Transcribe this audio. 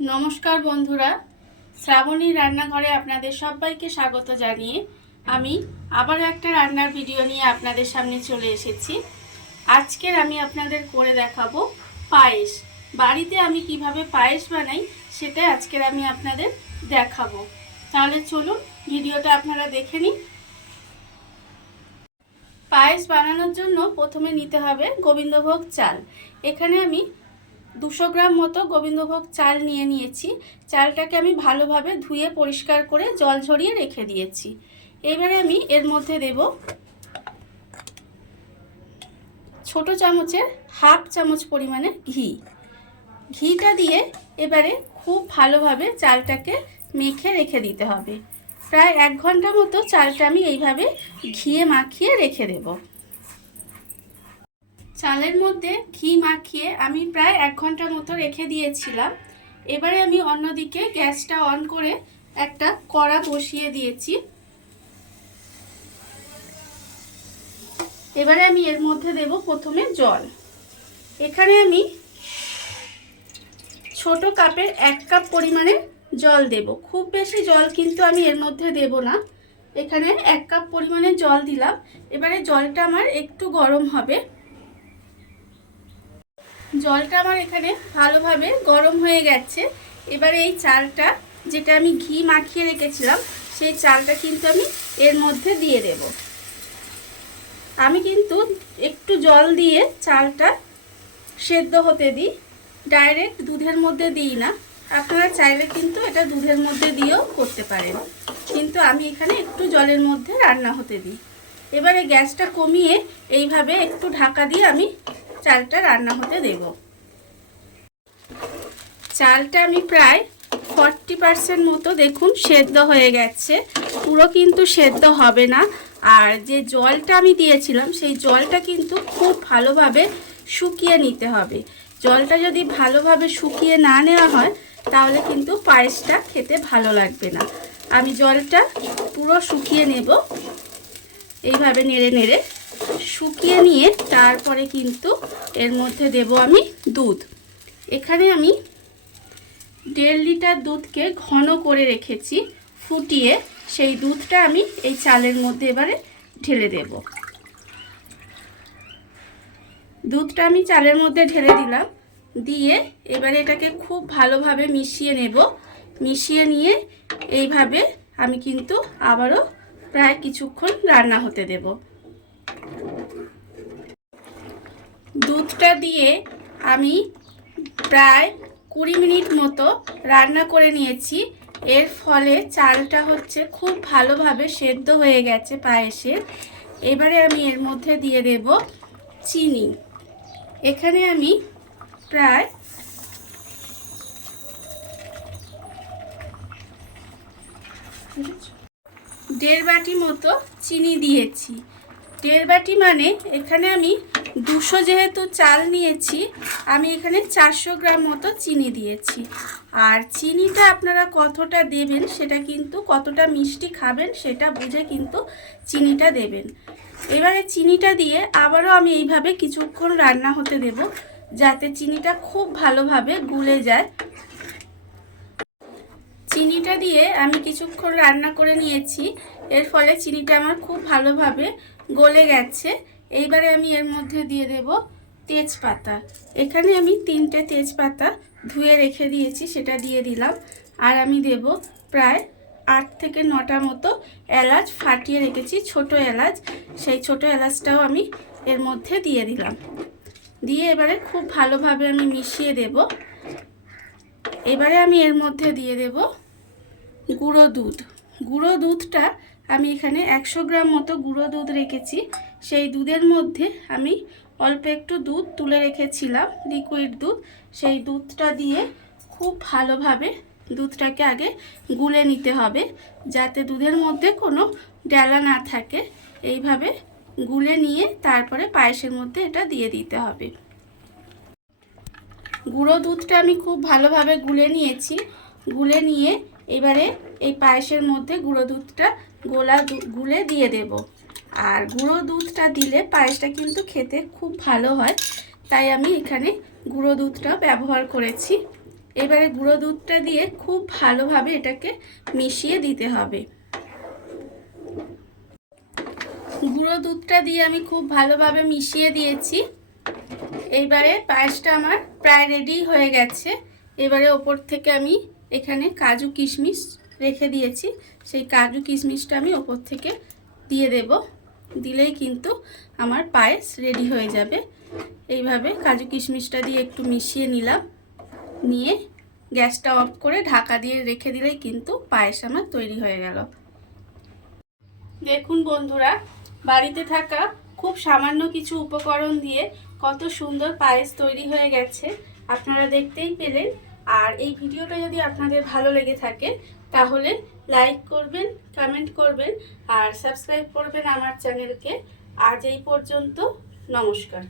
নমস্কার বন্ধুরা, শ্রাবণী রান্নাঘরে আপনাদের সবাইকে স্বাগত জানিয়ে আমি আবার একটা রান্নার ভিডিও নিয়ে আপনাদের সামনে চলে এসেছি। আজকের আমি আপনাদের করে দেখাবো পায়েস। বাড়িতে আমি কিভাবে পায়েস বানাই সেটা আজকের আমি আপনাদের দেখাবো। তাহলে চলুন ভিডিওটা আপনারা দেখে নিন। পায়েস বানানোর জন্য প্রথমে নিতে হবে গোবিন্দভোগ চাল। এখানে আমি 200 গ্রাম মতো গোবিন্দভোগ চাল নিয়েছি। চালটাকে আমি ভালোভাবে ধুয়ে পরিষ্কার করে জল ঝরিয়ে রেখে দিয়েছি। এবারে আমি এর মধ্যে দেব ছোট চামচের হাফ চামচ পরিমাণে ঘি। ঘিটা দিয়ে এবারে খুব ভালোভাবে চালটাকে মেখে রেখে দিতে হবে। প্রায় 1 ঘন্টা মতো চালটা আমি এইভাবে ঘিয়ে মাখিয়ে রেখে দেব। চালের মধ্যে ঘি মাখিয়ে আমি প্রায় 1 ঘন্টা মতো রেখে দিয়েছিলাম। এবারে আমি অন্যদিকে গ্যাসটা অন করে একটা কড়া বসিয়ে দিয়েছি। এবারে আমি এর মধ্যে দেব প্রথমে জল। এখানে আমি ছোট কাপের 1 কাপ পরিমাণে জল দেব। খুব বেশি জল কিন্তু আমি এর মধ্যে দেব না। এখানে 1 কাপ পরিমাণে জল দিলাম। এবারে জলটা আমার একটু গরম হবে। জলটা আমার এখানে ভালোভাবে গরম হয়ে গেছে। এবারে এই চালটা যেটা আমি ঘি মাখিয়ে রেখেছিলাম সেই চালটা কিন্তু আমি এর মধ্যে দিয়ে দেব। আমি কিন্তু একটু জল দিয়ে চালটা সেদ্ধ হতে দিই, ডাইরেক্ট দুধের মধ্যে দিই না। আপনারা চাইলে কিন্তু এটা দুধের মধ্যে দিয়েও করতে পারেন, কিন্তু আমি এখানে একটু জলের মধ্যে রান্না হতে দিই। এবারে গ্যাসটা কমিয়ে এইভাবে একটু ঢাকা দিয়ে আমি চালটা রান্না হতে দেব। চালটা আমি প্রায় 40% মতো দেখুন সেদ্ধ হয়ে গেছে। পুরো কিন্তু সেদ্ধ হবে না। আর যে জলটা আমি দিয়েছিলাম সেই জলটা কিন্তু খুব ভালোভাবে শুকিয়ে নিতে হবে। জলটা যদি ভালোভাবে শুকিয়ে না নেওয়া হয় তাহলে কিন্তু পায়েসটা খেতে ভালো লাগবে না। আমি জলটা পুরো শুকিয়ে নেব। এইভাবে নেড়ে নেড়ে শুকিয়ে নিয়ে তারপরে কিন্তু এর মধ্যে দেব আমি দুধ। এখানে আমি 1.5 লিটার দুধকে ঘন করে রেখেছি ফুটিয়ে। সেই দুধটা আমি এই চালের মধ্যে এবারে ঢেলে দেব। দুধটা আমি চালের মধ্যে ঢেলে দিলাম। দিয়ে এবারে এটাকে খুব ভালোভাবে মিশিয়ে নেব। মিশিয়ে নিয়ে এইভাবে আমি কিন্তু আবারও প্রায় কিছুক্ষণ রান্না হতে দেব। দুধটা দিয়ে আমি প্রায় 20 মিনিট মতো রান্না করে নিয়েছি। এর ফলে চালটা হচ্ছে খুব ভালোভাবে সেদ্ধ হয়ে গেছে পায়েসের। এবারে আমি এর মধ্যে দিয়ে দেব চিনি। এখানে আমি প্রায় 1.5 বাটি মতো চিনি দিয়েছি। 1.5 বাটি মানে এখানে আমি 200 যেহেতু চাল নিয়েছি আমি এখানে 400 গ্রাম মতো চিনি দিয়েছি। আর চিনিটা আপনারা কতটা দেবেন সেটা কিন্তু, কতটা মিষ্টি খাবেন সেটা বুঝে কিন্তু চিনিটা দেবেন। এবারে চিনিটা দিয়ে আবারও আমি এইভাবে কিছুক্ষণ রান্না হতে দেব যাতে চিনিটা খুব ভালোভাবে গুলে যায়। চিনিটা দিয়ে আমি কিছুক্ষণ রান্না করে নিয়েছি। এর ফলে চিনিটা আমার খুব ভালোভাবে গলে গেছে। এইবারে আমি এর মধ্যে দিয়ে দেব তেজপাতা। এখানে আমি 3টে তেজপাতা ধুয়ে রেখে দিয়েছি, সেটা দিয়ে দিলাম। আর আমি দেব প্রায় 8 থেকে 9টা মতো এলাচ ফাটিয়ে রেখেছি, ছোট এলাচ। সেই ছোট এলাচটাও আমি এর মধ্যে দিয়ে দিলাম। দিয়ে এবারে খুব ভালোভাবে আমি মিশিয়ে দেব। এবারে আমি এর মধ্যে দিয়ে দেব গুঁড়ো দুধ। গুঁড়ো দুধটা আমি এখানে 100 গ্রাম মতো গুঁড়ো দুধ রেখেছি। সেই দুধের মধ্যে আমি অল্প একটু দুধ তুলে রেখেছিলাম, লিকুইড দুধ। সেই দুধটা দিয়ে খুব ভালোভাবে দুধটাকে আগে গুলে নিতে হবে যাতে দুধের মধ্যে কোনো ডেলা না থাকে। এইভাবে গুলে নিয়ে তারপরে পায়েসের মধ্যে এটা দিয়ে দিতে হবে। গুঁড়ো দুধটা আমি খুব ভালোভাবে গুলে নিয়েছি। গুলে নিয়ে এবারে এই পায়েসের মধ্যে গুঁড়ো দুধটা গুলে দিয়ে দেব। আর গুঁড়ো দুধটা দিলে পায়েসটা কিন্তু খেতে খুব ভালো হয়, তাই আমি এখানে গুঁড়ো দুধটা ব্যবহার করেছি। এবারে গুঁড়ো দুধটা দিয়ে খুব ভালোভাবে এটাকে মিশিয়ে দিতে হবে। গুঁড়ো দুধটা দিয়ে আমি খুব ভালোভাবে মিশিয়ে দিয়েছি। এইবারে পায়েসটা আমার প্রায় রেডি হয়ে গেছে। এবারে ওপর থেকে আমি এখানে কাজু কিশমিশ রেখে দিয়েছি, সেই কাজু কিশমিশটা আমি ওপর থেকে দিয়ে দেব। দিলেই কিন্তু আমার পায়েস রেডি হয়ে যাবে। এইভাবে কাজু কিশমিশটা দিয়ে একটু মিশিয়ে নিলাম, নিয়ে গ্যাসটা অফ করে ঢাকা দিয়ে রেখে দিলেই কিন্তু পায়েস আমার তৈরি হয়ে গেল। দেখুন বন্ধুরা, বাড়িতে থাকা খুব সামান্য কিছু উপকরণ দিয়ে কত সুন্দর পায়েস তৈরি হয়ে গেছে, আপনারা দেখতেই পেলেন। আর এই ভিডিওটা যদি আপনাদের ভালো লেগে থাকে তাহলে লাইক করবেন, কমেন্ট করবেন আর সাবস্ক্রাইব করবেন আমার চ্যানেলকে। আজ এই পর্যন্ত, নমস্কার।